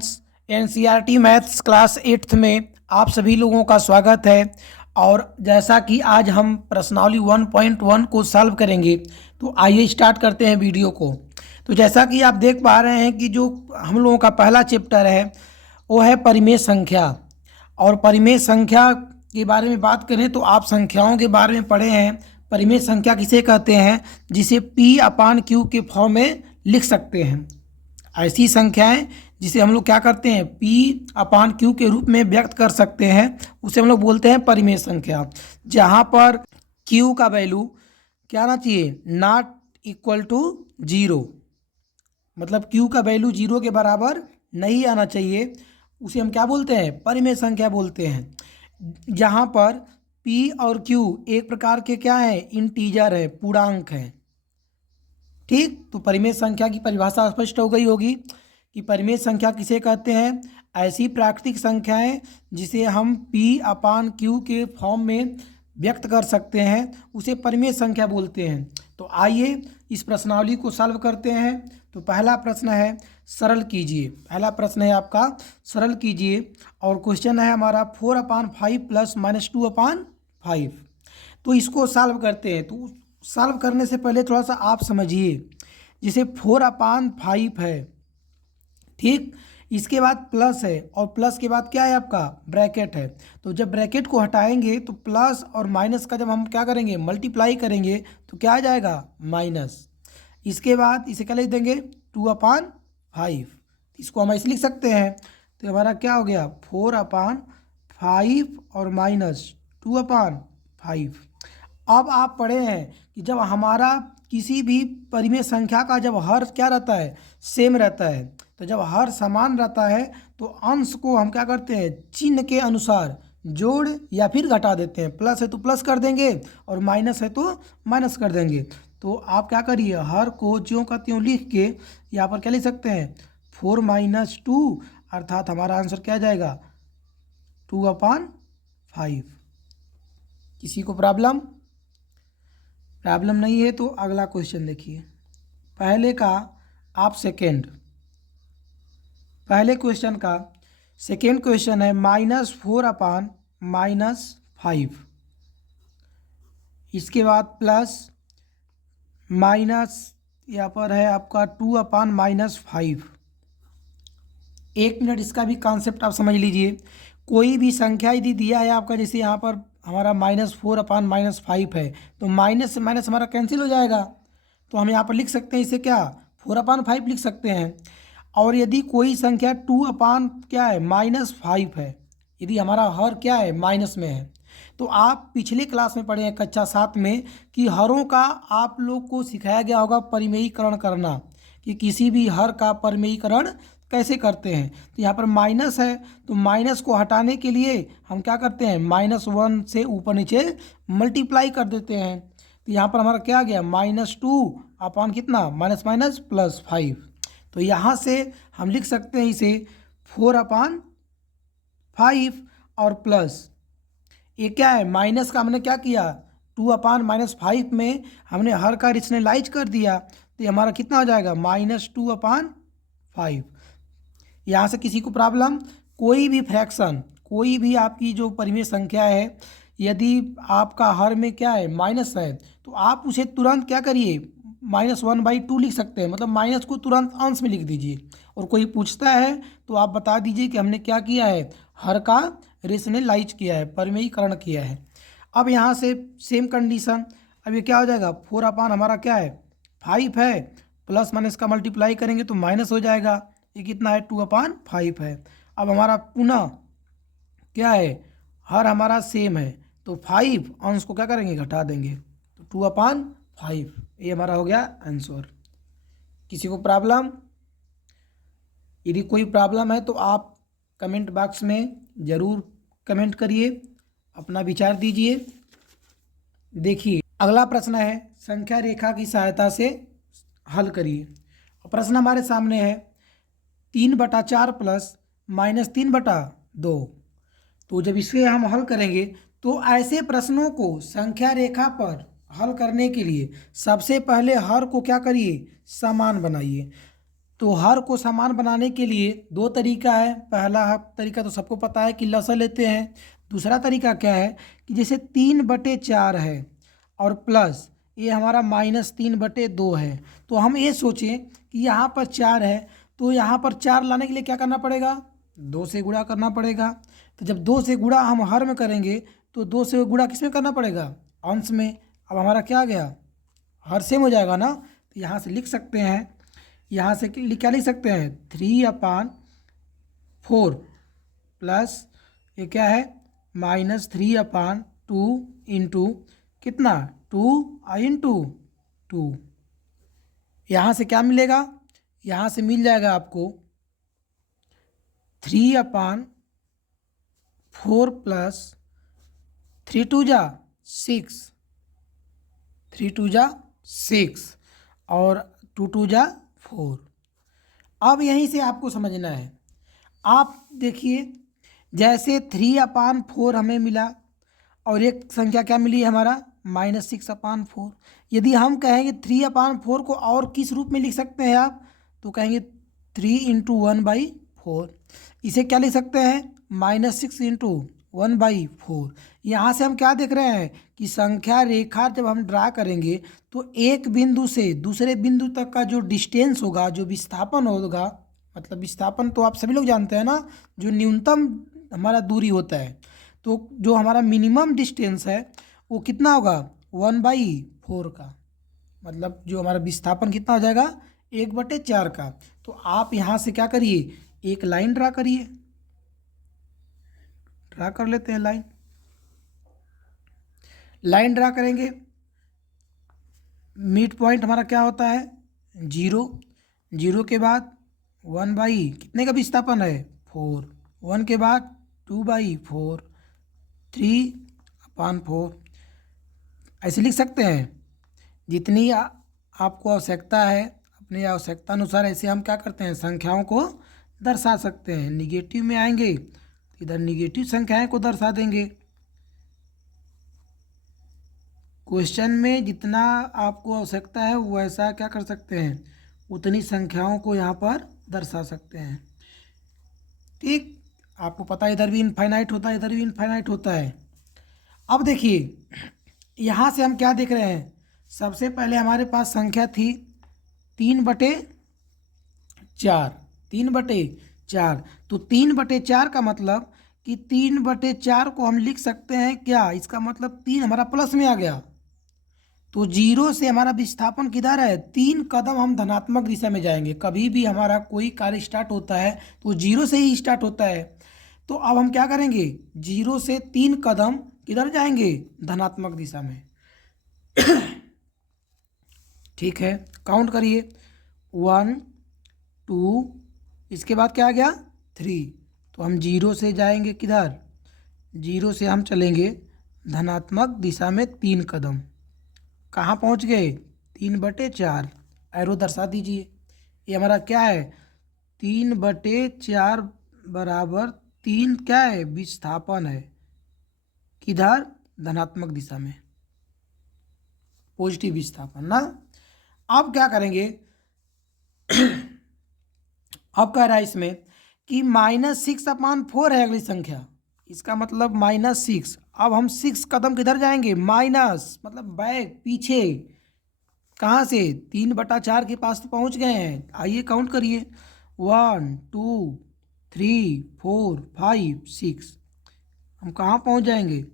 Friends, NCERT maths class 8th में आप सभी लोगों का स्वागत है। और जैसा कि आज हम प्रश्नावली 1.1 को सॉल्व करेंगे, तो आइए स्टार्ट करते हैं वीडियो को। तो जैसा कि आप देख पा रहे हैं कि जो हम लोगों का पहला चैप्टर है वो है परिमेय संख्या। और परिमेय संख्या के बारे में बात करें तो आप संख्याओं के बारे में पढ़े हैं। परिमेय संख्या किसे कहते हैं? जिसे P/Q के फॉर्म में लिख सकते हैं। ऐसी संख्याएं जिसे हम लोग क्या करते हैं, P/Q के रूप में व्यक्त कर सकते हैं, उसे हम लोग बोलते हैं परिमेय संख्या। जहां पर Q का वैल्यू क्या आना चाहिए, नॉट इक्वल टू 0, मतलब Q का वैल्यू 0 के बराबर नहीं आना चाहिए, उसे हम क्या बोलते हैं, परिमेय संख्या बोलते हैं। जहां पर P और Q एक प्रकार के क्या है, इंटीजर है, पूर्णांक है। ठीक, तो परिमेय संख्या की परिभाषा स्पष्ट हो गई होगी कि परिमेय संख्या किसे कहते हैं। ऐसी प्राकृतिक संख्याएं जिसे हम P/Q के फॉर्म में व्यक्त कर सकते हैं, उसे परिमेय संख्या बोलते हैं। तो आइए इस प्रश्नावली को सॉल्व करते हैं। तो पहला प्रश्न है सरल कीजिए। पहला प्रश्न है आपका सरल कीजिए, और क्वेश्चन है हमारा 4/5 प्लस -2/5। तो इसको सॉल्व करते हैं। तो सॉल्व करने से पहले थोड़ा सा आप समझिए, जैसे 4/5 है, ठीक, इसके बाद प्लस है, और प्लस के बाद क्या है आपका, ब्रैकेट है। तो जब ब्रैकेट को हटाएंगे तो प्लस और माइनस का जब हम क्या करेंगे, मल्टीप्लाई करेंगे, तो क्या आ जाएगा, माइनस। इसके बाद इसे क्या लिख देंगे, 2/5। इसको हम ऐसे लिख सकते हैं। तो हमारा क्या हो गया, 4/5 और माइनस 2/5। अब आप पढ़े हैं कि जब हमारा किसी भी परिमेय संख्या का जब हर क्या रहता है, सेम रहता है, तो जब हर समान रहता है तो अंश को हम क्या करते हैं, चिन्ह के अनुसार जोड़ या फिर घटा देते हैं। प्लस है तो प्लस कर देंगे और माइनस है तो माइनस कर देंगे। तो आप क्या करिए, हर को ज्यों का त्यों लिख के यहाँ पर क्या लिख सकते हैं, 4 - 2, अर्थात हमारा आंसर क्या जाएगा, 2/5। किसी को प्रॉब्लम नहीं है तो अगला क्वेश्चन देखिए। पहले क्वेश्चन का सेकेंड क्वेश्चन है -4/-5। इसके बाद प्लस माइनस यहाँ पर है आपका 2/-5। 1 मिनट इसका भी कॉन्सेप्ट आप समझ लीजिए। कोई भी संख्या यदि दिया है आपका, जैसे यहाँ पर हमारा -4/-5 है, तो माइनस से माइनस हमारा कैंसिल हो जाएगा। तो हम यहाँ पर लिख सकते हैं इसे क्या, 4/5 लिख सकते हैं। और यदि कोई संख्या 2/5 है, यदि हमारा हर क्या है, माइनस में है, तो आप पिछले क्लास में पढ़े हैं कक्षा 7 में कि हरों का आप लोग को सिखाया गया होगा परिमेयीकरण करना, कि किसी भी हर का परिमेयीकरण कैसे करते हैं। तो यहाँ पर माइनस है, तो माइनस को हटाने के लिए हम क्या करते हैं, -1 से ऊपर नीचे मल्टीप्लाई कर देते हैं। तो यहाँ पर हमारा क्या आ गया, -2 कितना, माइनस माइनस प्लस 5। तो यहाँ से हम लिख सकते हैं इसे 4/5 और प्लस ये क्या है, माइनस का हमने क्या किया, 2/-5 में हमने हर का रेशनलाइज कर दिया। तो ये हमारा कितना हो जाएगा, -2/5। यहाँ से किसी को प्रॉब्लम, कोई भी फ्रैक्शन, कोई भी आपकी जो परिमेय संख्या है, यदि आपका हर में क्या है, माइनस है, तो आप उसे तुरंत क्या करिए, -1/2 लिख सकते हैं, मतलब माइनस को तुरंत अंश में लिख दीजिए। और कोई पूछता है तो आप बता दीजिए कि हमने क्या किया है, हर का रेशनलाइज किया है, परिमेयीकरण किया है। अब यहाँ से सेम कंडीशन, अब ये क्या हो जाएगा, 4/, हमारा क्या है, 5 है, प्लस माइनस का मल्टीप्लाई करेंगे तो माइनस हो जाएगा। ये कितना है, 2/5 है। अब हमारा पुनः क्या है, हर हमारा सेम है, तो 5 अंश को क्या करेंगे, घटा देंगे, तो 2/5। ये हमारा हो गया आंसर। किसी को प्रॉब्लम, यदि कोई प्रॉब्लम है तो आप कमेंट बॉक्स में ज़रूर कमेंट करिए, अपना विचार दीजिए। देखिए अगला प्रश्न है, संख्या रेखा की सहायता से हल करिए। प्रश्न हमारे सामने है 3/4 प्लस -3/2। तो जब इसे हम हल करेंगे तो ऐसे प्रश्नों को संख्या रेखा पर हल करने के लिए सबसे पहले हर को क्या करिए, समान बनाइए। तो हर को समान बनाने के लिए दो तरीका है। पहला तरीका तो सबको पता है कि लसा लेते हैं। दूसरा तरीका क्या है कि जैसे 3/4 है और प्लस ये हमारा -3/2 है, तो हम ये सोचें कि यहाँ पर 4 है, तो यहाँ पर 4 लाने के लिए क्या करना पड़ेगा, 2 से गुणा करना पड़ेगा। तो जब 2 से गुणा हम हर में करेंगे तो 2 से गुणा किस में करना पड़ेगा, अंश में। अब हमारा क्या आ गया, हर सेम हो जाएगा ना। तो यहाँ से लिख सकते हैं, यहाँ से क्या लिख सकते हैं, 3/4 प्लस ये क्या है -3/2 इंटू कितना 2 इंटू 2। यहाँ से क्या मिलेगा, यहाँ से मिल जाएगा आपको 3/4 प्लस 3 2 जा 6, 3 2 जा 6 और 2 2 जा 4। अब यहीं से आपको समझना है। आप देखिए, जैसे 3/4 हमें मिला और एक संख्या क्या मिली हमारा -6/4। यदि हम कहेंगे 3/4 को और किस रूप में लिख सकते हैं आप, तो कहेंगे 3 इंटू 1/4। इसे क्या लिख सकते हैं, -6 इंटू 1/4। यहाँ से हम क्या देख रहे हैं कि संख्या रेखा जब हम ड्रा करेंगे तो एक बिंदु से दूसरे बिंदु तक का जो डिस्टेंस होगा, जो विस्थापन होगा, मतलब विस्थापन तो आप सभी लोग जानते हैं ना, जो न्यूनतम हमारा दूरी होता है, तो जो हमारा मिनिमम डिस्टेंस है वो कितना होगा 1/4 का, मतलब जो हमारा विस्थापन कितना हो जाएगा 1/4 का। तो आप यहाँ से क्या करिए, एक लाइन ड्रा करिए, ड्रा कर लेते हैं लाइन ड्रा करेंगे। मिड पॉइंट हमारा क्या होता है 0, 0 के बाद 1/ कितने का विस्थापन है 4, 1 के बाद 2/4, 3/4। ऐसे लिख सकते हैं। जितनी आपको आवश्यकता है अपनी आवश्यकता अनुसार ऐसे हम क्या करते हैं, संख्याओं को दर्शा सकते हैं। निगेटिव में आएंगे तो इधर निगेटिव संख्याएं को दर्शा देंगे। क्वेश्चन में जितना आपको आवश्यकता है वैसा क्या कर सकते हैं, उतनी संख्याओं को यहाँ पर दर्शा सकते हैं। ठीक, आपको पता है इधर भी इनफाइनाइट होता है, इधर भी इनफाइनाइट होता है। अब देखिए यहाँ से हम क्या देख रहे हैं, सबसे पहले हमारे पास संख्या थी 3/4, 3/4। तो 3/4 का मतलब कि 3/4 को हम लिख सकते हैं क्या, इसका मतलब 3 हमारा प्लस में आ गया। तो 0 से हमारा विस्थापन किधर है, 3 कदम हम धनात्मक दिशा में जाएंगे। कभी भी हमारा कोई कार्य स्टार्ट होता है तो 0 से ही स्टार्ट होता है। तो अब हम क्या करेंगे, 0 से 3 कदम किधर जाएंगे, धनात्मक दिशा में। ठीक है, काउंट करिए 1 2, इसके बाद क्या आ गया 3। तो हम 0 से जाएंगे किधर, 0 से हम चलेंगे धनात्मक दिशा में 3 कदम। कहाँ पहुँच गए 3/4। एरो दर्शा दीजिए, ये हमारा क्या है 3/4 बराबर 3 क्या है, विस्थापन है, किधर धनात्मक दिशा में, पॉजिटिव विस्थापन ना। अब क्या करेंगे अब कह रहा है इसमें कि -6/4 है अगली संख्या, इसका मतलब -6। अब हम 6 कदम किधर जाएंगे, माइनस मतलब बैक, पीछे। कहाँ से, 3/4 के पास तो पहुँच गए हैं। आइए काउंट करिए 1 2 3 4 5 6। हम कहाँ पहुँच जाएंगे,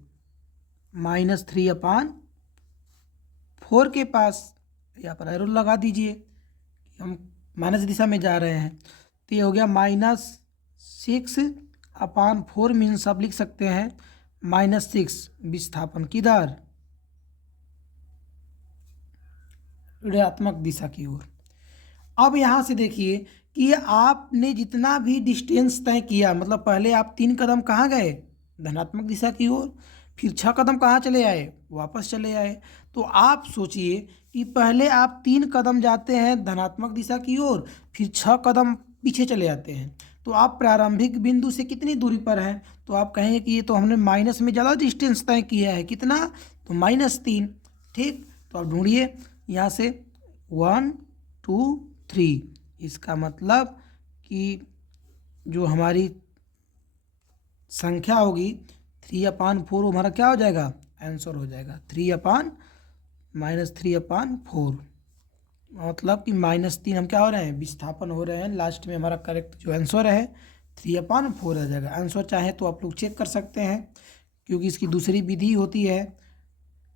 -3/4 के पास। यहाँ पर एरो लगा दीजिए, हम माइनस दिशा में जा रहे हैं। तो ये हो गया -6/4 मीन्स आप लिख सकते हैं -6 विस्थापन किधर, ऋणात्मक दिशा की ओर। अब यहाँ से देखिए कि आपने जितना भी डिस्टेंस तय किया, मतलब पहले आप 3 कदम कहाँ गए, धनात्मक दिशा की ओर, फिर 6 कदम कहाँ चले आए, वापस चले आए। तो आप सोचिए कि पहले आप 3 कदम जाते हैं धनात्मक दिशा की ओर, फिर 6 कदम पीछे चले आते हैं। तो आप प्रारंभिक बिंदु से कितनी दूरी पर हैं, तो आप कहेंगे कि ये तो हमने माइनस में ज़्यादा डिस्टेंस तय किया है, कितना, तो -3। ठीक, तो आप ढूंढिए यहाँ से 1 2 3, इसका मतलब कि जो हमारी संख्या होगी 3/4 हमारा क्या हो जाएगा, आंसर हो जाएगा 3/-3/4, मतलब कि -3 हम क्या हो रहे हैं, विस्थापन हो रहे हैं। लास्ट में हमारा करेक्ट जो आंसर है 3/4 आ जाएगा। आंसर चाहे तो आप लोग चेक कर सकते हैं, क्योंकि इसकी दूसरी विधि होती है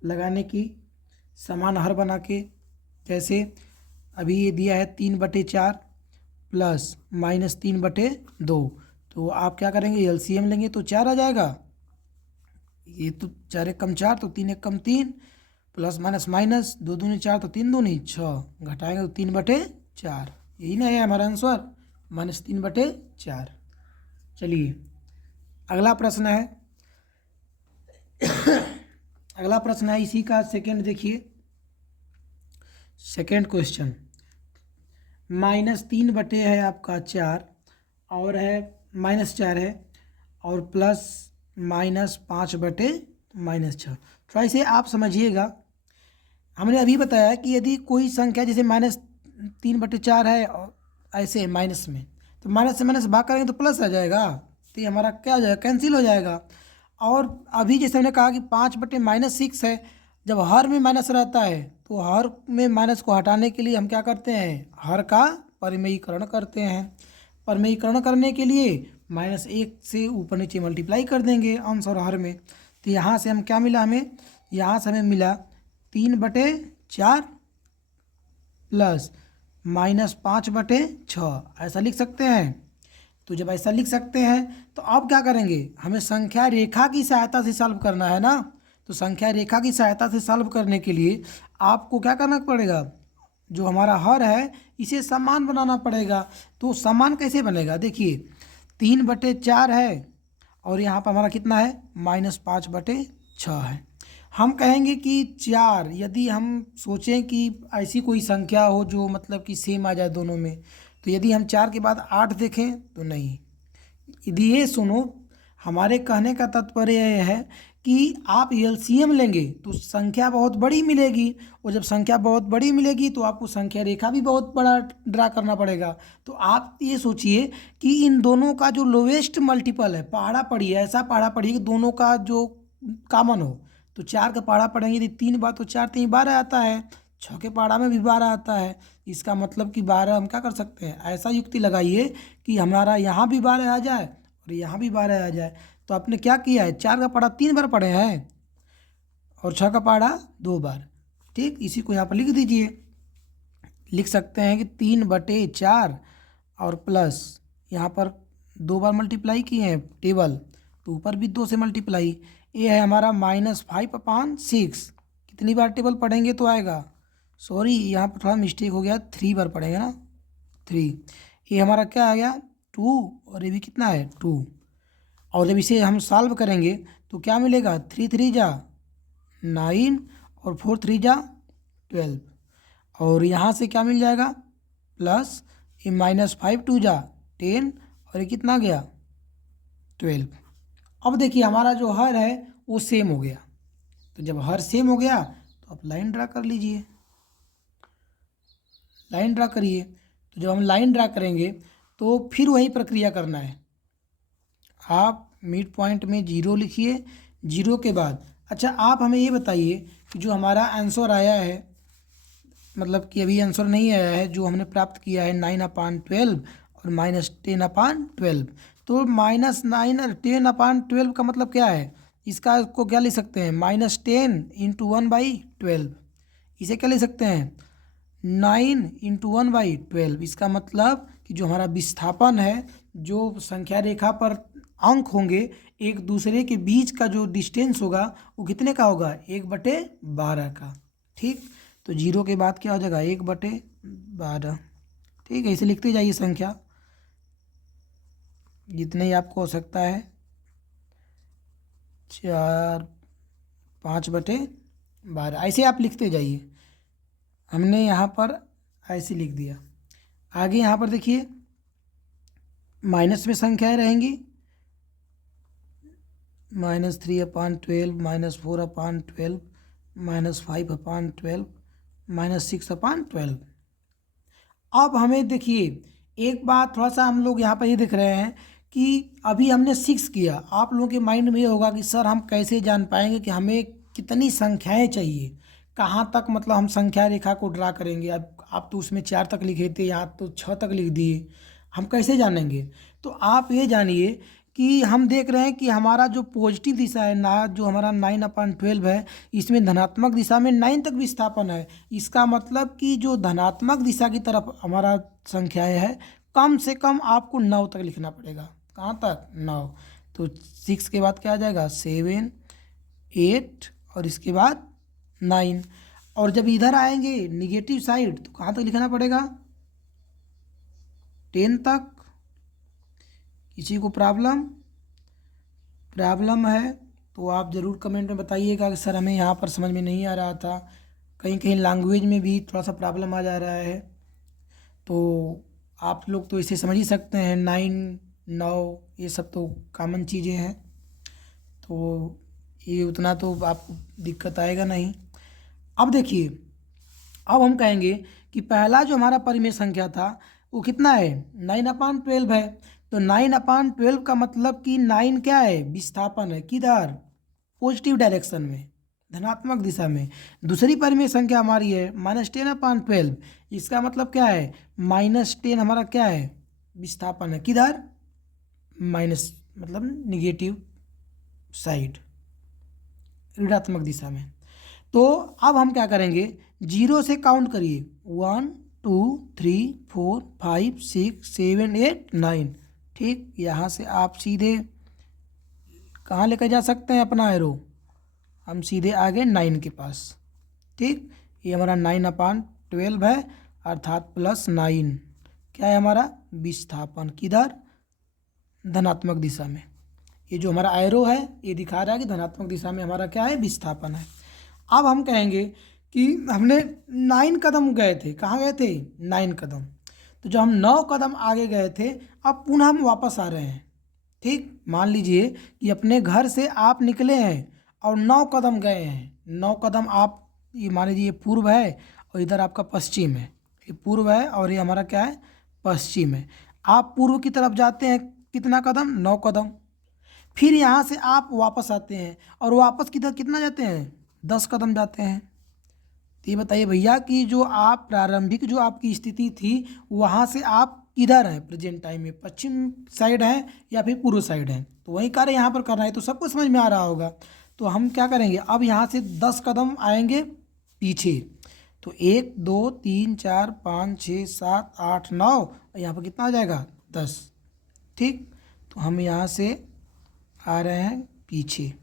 लगाने की, समान हर बना के। जैसे अभी ये दिया है 3/4 प्लस -3/2, तो आप क्या करेंगे, एलसीएम लेंगे तो 4 आ जाएगा। ये तो 4 एक कम 4, तो 3 एक कम 3, प्लस माइनस माइनस, 2 दूनी 4, तो 3 दूनी 6, घटाएंगे तो 3/4। यही ना है हमारा आंसर, -3/4। चलिए अगला प्रश्न है। अगला प्रश्न है इसी का सेकंड, देखिए सेकंड क्वेश्चन। -3 है आपका 4, और है -4 है, और प्लस -5/-6। थोड़ा इसे आप समझिएगा। हमने अभी बताया कि यदि कोई संख्या जैसे -3/4 है और ऐसे माइनस में, तो माइनस से माइनस भाग करेंगे तो प्लस आ जाएगा, तो ये हमारा क्या हो जाएगा, कैंसिल हो जाएगा। और अभी जैसे हमने कहा कि 5/-6 है, जब हर में माइनस रहता है तो हर में माइनस को हटाने के लिए हम क्या करते हैं, हर का परिमेयीकरण करते हैं। परिमेयीकरण करने के लिए -1 से ऊपर नीचे मल्टीप्लाई कर देंगे अंश और हर में। तो यहाँ से हम क्या मिला, हमें यहाँ से हमें मिला 3/4 प्लस -5/6, ऐसा लिख सकते हैं। तो जब ऐसा लिख सकते हैं तो अब क्या करेंगे, हमें संख्या रेखा की सहायता से सॉल्व करना है ना। तो संख्या रेखा की सहायता से सॉल्व करने के लिए आपको क्या करना पड़ेगा, जो हमारा हर है इसे समान बनाना पड़ेगा। तो समान कैसे बनेगा, देखिए 3/4 है और यहाँ पर हमारा कितना है, -5/6 है। हम कहेंगे कि 4, यदि हम सोचें कि ऐसी कोई संख्या हो जो मतलब कि सेम आ जाए दोनों में, तो यदि हम 4 के बाद 8 देखें तो नहीं। यदि ये सुनो, हमारे कहने का तात्पर्य यह है कि आप एलसीएम लेंगे तो संख्या बहुत बड़ी मिलेगी, और जब संख्या बहुत बड़ी मिलेगी तो आपको संख्या रेखा भी बहुत बड़ा ड्रा करना पड़ेगा। तो आप ये सोचिए कि इन दोनों का जो लोवेस्ट मल्टीपल है, पहाड़ा पढ़िए, ऐसा पहाड़ा पढ़िए कि दोनों का जो कॉमन हो। तो 4 का पहाड़ा पढ़ेंगे यदि 3 बार, तो 4 3 12 आता है, 6 के पहाड़ा में भी 12 आता है। इसका मतलब कि 12 हम क्या कर सकते हैं, ऐसा युक्ति लगाइए कि हमारा यहाँ भी 12 आ जाए और यहाँ भी 12 आ जाए। तो आपने क्या किया है, 4 का पहाड़ा 3 बार पढ़े हैं और 6 का पहाड़ा 2 बार। ठीक, इसी को यहाँ पर लिख दीजिए। लिख सकते हैं कि 3/4 और प्लस यहाँ पर 2 बार मल्टीप्लाई किए हैं टेबल, तो ऊपर भी 2 से मल्टीप्लाई। ये है हमारा -5/6। कितनी बार टेबल पढ़ेंगे तो आएगा, सॉरी यहाँ पर थोड़ा मिस्टेक हो गया, 3 बार पढ़ेंगे ना, 3। ये हमारा क्या आ गया, 2, और ये भी कितना है 2। और जब इसे हम सॉल्व करेंगे तो क्या मिलेगा, 3 3 जा 9 और 4 3 जा 12, और यहाँ से क्या मिल जाएगा, प्लस ये -5 2 जा 10, और ये कितना गया 12। अब देखिए हमारा जो हर है वो सेम हो गया। तो जब हर सेम हो गया तो आप लाइन ड्रा कर लीजिए, लाइन ड्रा करिए। तो जब हम लाइन ड्रा करेंगे तो फिर वही प्रक्रिया करना है। आप मिड पॉइंट में 0 लिखिए, 0 के बाद अच्छा आप हमें ये बताइए कि जो हमारा आंसर आया है, मतलब कि अभी आंसर नहीं आया है, जो हमने प्राप्त किया है 9/12 और -10/12, तो -9 और 10/12 का मतलब क्या है, इसका को क्या लिख सकते हैं, -10 × 1/12। इसे क्या लिख सकते हैं, 9 × 1/12। इसका मतलब कि जो हमारा विस्थापन है, जो संख्या रेखा पर अंक होंगे, एक दूसरे के बीच का जो डिस्टेंस होगा वो कितने का होगा, 1/12 का। ठीक, तो 0 के बाद क्या हो जाएगा, 1/12। ठीक है, इसे लिखते जाइए संख्या जितने ही आपको हो सकता है, 4 5/12, ऐसे आप लिखते जाइए। हमने यहाँ पर ऐसे लिख दिया। आगे यहाँ पर देखिए माइनस में संख्याएं रहेंगी, -3/12, -4/12, -5/12, -6/12। अब हमें देखिए एक बात थोड़ा सा हम लोग यहाँ पर ये देख रहे हैं कि अभी हमने 6 किया। आप लोगों के माइंड में ये होगा कि सर हम कैसे जान पाएंगे कि हमें कितनी संख्याएं चाहिए, कहाँ तक मतलब हम संख्या रेखा को ड्रा करेंगे। अब आप तो उसमें 4 तक लिखे थे, यहाँ तो 6 तक लिख दिए, हम कैसे जानेंगे। तो आप ये जानिए कि हम देख रहे हैं कि हमारा जो पॉजिटिव दिशा है ना, जो हमारा 9/12 है, इसमें धनात्मक दिशा में 9 तक विस्थापन है। इसका मतलब कि जो धनात्मक दिशा की तरफ हमारा संख्याएं है, कम से कम आपको 9 तक लिखना पड़ेगा। कहाँ तक? 9। तो 6 के बाद क्या आ जाएगा? 7, 8 और इसके बाद 9। और जब इधर आएंगे निगेटिव साइड तो कहाँ तक लिखना पड़ेगा? 10 तक। किसी को प्रॉब्लम है तो आप ज़रूर कमेंट में बताइएगा कि सर हमें यहाँ पर समझ में नहीं आ रहा था, कहीं कहीं लैंग्वेज में भी थोड़ा सा प्रॉब्लम आ जा रहा है। तो आप लोग तो इसे समझ ही सकते हैं, 9, 9 ये सब तो कॉमन चीज़ें हैं, तो ये उतना तो आपको दिक्कत आएगा नहीं। अब देखिए, अब हम कहेंगे कि पहला जो हमारा परिमेय संख्या था वो कितना है? 9/12 है। तो 9/12 का मतलब कि 9 क्या है? विस्थापन है। किधर? पॉजिटिव डायरेक्शन में, धनात्मक दिशा में। दूसरी परिमेय संख्या हमारी है -10/12। इसका मतलब क्या है? -10 हमारा क्या है? विस्थापन है। किधर? माइनस मतलब निगेटिव साइड, ऋणात्मक दिशा में। तो अब हम क्या करेंगे? 0 से काउंट करिए, 1 2 3 4 5 6 7 8 9। ठीक, यहाँ से आप सीधे कहाँ लेकर जा सकते हैं अपना एरो? हम सीधे आ गए 9 के पास। ठीक, ये हमारा 9/12 है, अर्थात +9 क्या है हमारा? विस्थापन। किधर? धनात्मक दिशा में। ये जो हमारा एरो है ये दिखा रहा है कि धनात्मक दिशा में हमारा क्या है? विस्थापन है। अब हम कहेंगे कि हमने 9 कदम गए थे। कहाँ गए थे? 9 कदम। तो जब हम 9 कदम आगे गए थे, अब पुनः हम वापस आ रहे हैं। ठीक, मान लीजिए कि अपने घर से आप निकले हैं और 9 कदम गए हैं। 9 कदम आप, ये मान लीजिए ये पूर्व है और इधर आपका पश्चिम है। ये पूर्व है और ये हमारा क्या है? पश्चिम है। आप पूर्व की तरफ जाते हैं कितना कदम? 9 कदम। फिर यहाँ से आप वापस आते हैं और वापस किधर कितना जाते हैं? 10 कदम जाते हैं। तो ये बताइए भैया कि जो आप प्रारंभिक जो आपकी स्थिति थी वहाँ से आप किधर हैं प्रेजेंट टाइम में? पश्चिम साइड हैं या फिर पूर्व साइड हैं? तो वही कार्य यहाँ पर करना है, तो सबको समझ में आ रहा होगा। तो हम क्या करेंगे? अब यहाँ से 10 कदम आएंगे पीछे। तो 1 2 3 4 5 6 7 8 9 और यहाँ पर कितना आ जाएगा? 10। ठीक, तो हम यहाँ से आ रहे हैं पीछे।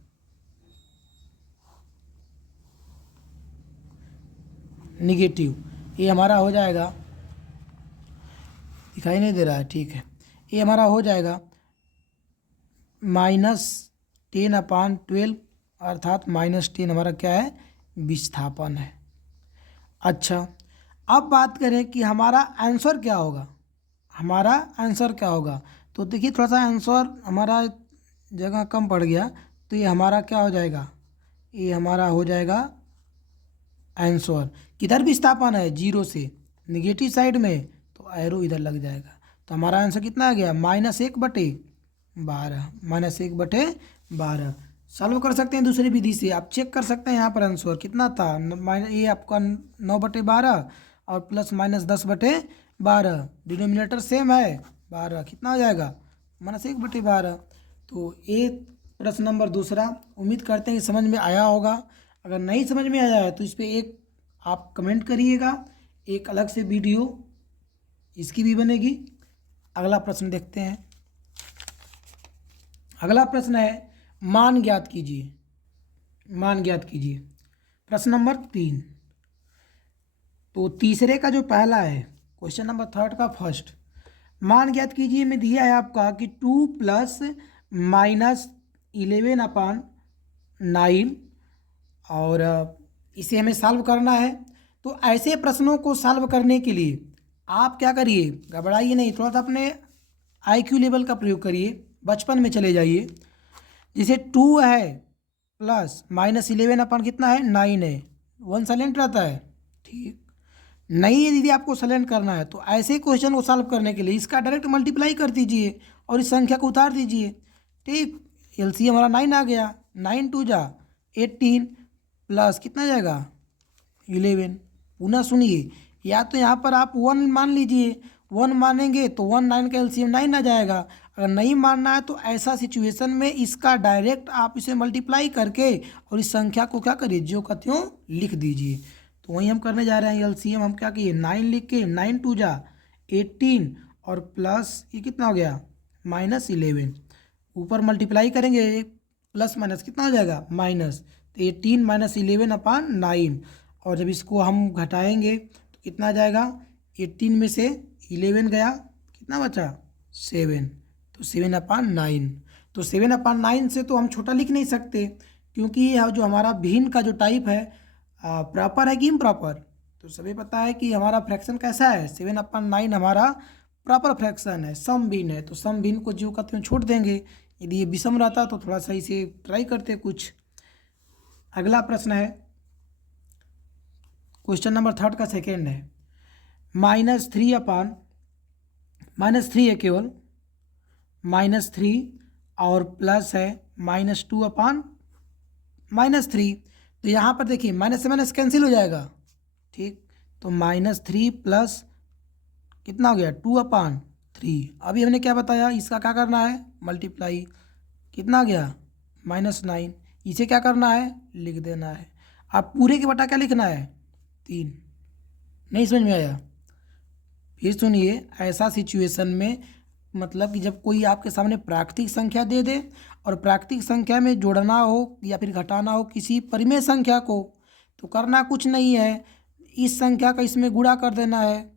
निगेटिव, ये हमारा हो जाएगा, दिखाई नहीं दे रहा है? ठीक है, ये हमारा हो जाएगा -10/12, अर्थात -10 हमारा क्या है? विस्थापन है। अच्छा, अब बात करें कि हमारा आंसर क्या होगा। हमारा आंसर क्या होगा? तो देखिए थोड़ा सा आंसर हमारा जगह कम पड़ गया, तो ये हमारा क्या हो जाएगा? ये हमारा हो जाएगा आंसर। किधर विस्थापन है? 0 से निगेटिव साइड में, तो एरो इधर लग जाएगा। तो हमारा आंसर कितना आ गया? -1/12। -1/12 सॉल्व कर सकते हैं दूसरी विधि से, आप चेक कर सकते हैं। यहाँ पर आंसर कितना था? ये आपका 9/12 और +-10/12। डिनोमिनेटर सेम है 12, कितना हो जाएगा? -1/12। तो एक प्रश्न नंबर दूसरा, उम्मीद करते हैं कि समझ में आया होगा। अगर नहीं समझ में आया है तो इस पर एक आप कमेंट करिएगा, एक अलग से वीडियो इसकी भी बनेगी। अगला प्रश्न देखते हैं। अगला प्रश्न है मान ज्ञात कीजिए। मान ज्ञात कीजिए, प्रश्न नंबर 3। तो तीसरे का जो पहला है, क्वेश्चन नंबर 3 का फर्स्ट, मान ज्ञात कीजिए में दिया है आपका कि 2 + -11/9 और इसे हमें सॉल्व करना है। तो ऐसे प्रश्नों को सॉल्व करने के लिए आप क्या करिए? घबराइए नहीं, थोड़ा सा अपने IQ लेवल का प्रयोग करिए, बचपन में चले जाइए। जैसे 2 है प्लस -11 अपन कितना है? 9 है, 1 साइलेंट रहता है। ठीक, नहीं है दीदी, आपको सलेंट करना है तो ऐसे क्वेश्चन को सॉल्व करने के लिए इसका डायरेक्ट मल्टीप्लाई कर दीजिए और इस संख्या को उतार दीजिए। ठीक, एलसीएम हमारा 9 आ गया, 9 2 जा 18 प्लस कितना जाएगा 11। पुनः सुनिए, या तो यहाँ पर आप 1 मान लीजिए, 1 मानेंगे तो 1 9 का एलसीएम 9 आ जाएगा। अगर नहीं मानना है तो ऐसा सिचुएशन में इसका डायरेक्ट आप इसे मल्टीप्लाई करके और इस संख्या को क्या करिए, जो का त्यों लिख दीजिए। तो वही हम करने जा रहे हैं। एलसीएम हम क्या किए, 9 लिख के 9 2 जा 18 और प्लस ये कितना हो गया -11। ऊपर मल्टीप्लाई करेंगे, प्लस माइनस कितना हो जाएगा माइनस, तो 18 -11 अपान 9। और जब इसको हम घटाएंगे तो कितना आ जाएगा, 18 में से 11 गया, कितना बचा 7, तो 7 अपान 9। तो 7 अपान 9 से तो हम छोटा लिख नहीं सकते, क्योंकि यह जो हमारा भिन्न का जो टाइप है प्रॉपर है कि इम्प्रॉपर। तो सभी पता है कि हमारा फ्रैक्शन कैसा है, 7 अपान 9 हमारा प्रॉपर फ्रैक्शन है, सम भिन्न है। तो सम भिन्न को जो कहते हैं छोड़ देंगे। यदि ये विषम रहता तो थोड़ा सा इसे ट्राई करते कुछ। अगला प्रश्न है क्वेश्चन नंबर 3 का सेकेंड है, -3 अपान -3 है केवल, -3 और प्लस है -2 अपान -3। तो यहाँ पर देखिए माइनस से माइनस कैंसिल हो जाएगा। ठीक, तो -3 प्लस कितना हो गया 2 अपान 3। अभी हमने क्या बताया, इसका क्या करना है मल्टीप्लाई, कितना गया -9। इसे क्या करना है लिख देना है। अब पूरे के बटा क्या लिखना है 3। नहीं समझ में आया, फिर सुनिए। ऐसा सिचुएशन में मतलब कि जब कोई आपके सामने प्राकृतिक संख्या दे दे और प्राकृतिक संख्या में जोड़ना हो या फिर घटाना हो किसी परिमेय संख्या को, तो करना कुछ नहीं है, इस संख्या का इसमें गुणा कर देना है,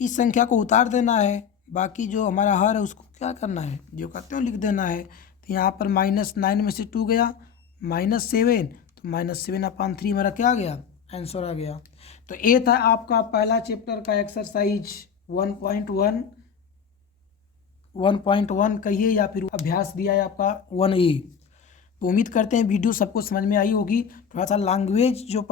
इस संख्या को उतार देना है, बाकी जो हमारा हर है उसको क्या करना है, जो कहते हो लिख देना है। तो यहाँ पर -9 में से 2 गया, -7, तो -7 अपान 3 हमारा क्या आ गया, आंसर आ गया। तो ये था आपका पहला चैप्टर का एक्सरसाइज 1.1 कहिए या फिर अभ्यास दिया है आपका 1A। तो उम्मीद करते हैं वीडियो सबको समझ में आई होगी। थोड़ा सा लैंग्वेज जो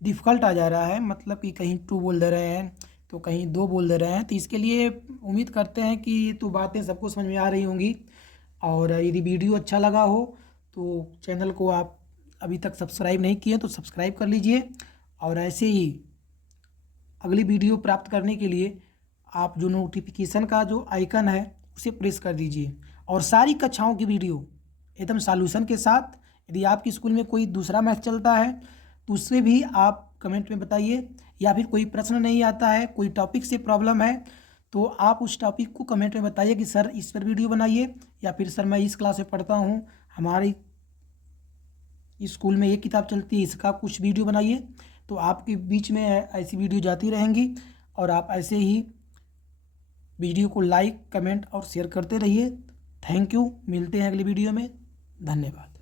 डिफ़िकल्ट आ जा रहा है, मतलब कि कहीं 2 बोल दे रहे हैं तो कहीं 2 बोल दे रहे हैं, तो इसके लिए उम्मीद करते हैं कि तो बातें सबको समझ में आ रही होंगी। और यदि वीडियो अच्छा लगा हो तो चैनल को आप अभी तक सब्सक्राइब नहीं किए तो सब्सक्राइब कर लीजिए। और ऐसे ही अगली वीडियो प्राप्त करने के लिए आप जो नोटिफिकेशन का जो आइकन है उसे प्रेस कर दीजिए। और सारी कक्षाओं की वीडियो एकदम सॉल्यूशन के साथ, यदि आपके स्कूल में कोई दूसरा मैथ चलता है तो उससे भी आप कमेंट में बताइए, या फिर कोई प्रश्न नहीं आता है, कोई टॉपिक से प्रॉब्लम है तो आप उस टॉपिक को कमेंट में बताइए कि सर इस पर वीडियो बनाइए, या फिर सर मैं इस क्लास में पढ़ता हूँ, हमारी स्कूल में ये किताब चलती है, इसका कुछ वीडियो बनाइए। तो आपके बीच में ऐसी वीडियो जाती रहेंगी और आप ऐसे ही वीडियो को लाइक, कमेंट और शेयर करते रहिए। थैंक यू, मिलते हैं अगली वीडियो में, धन्यवाद।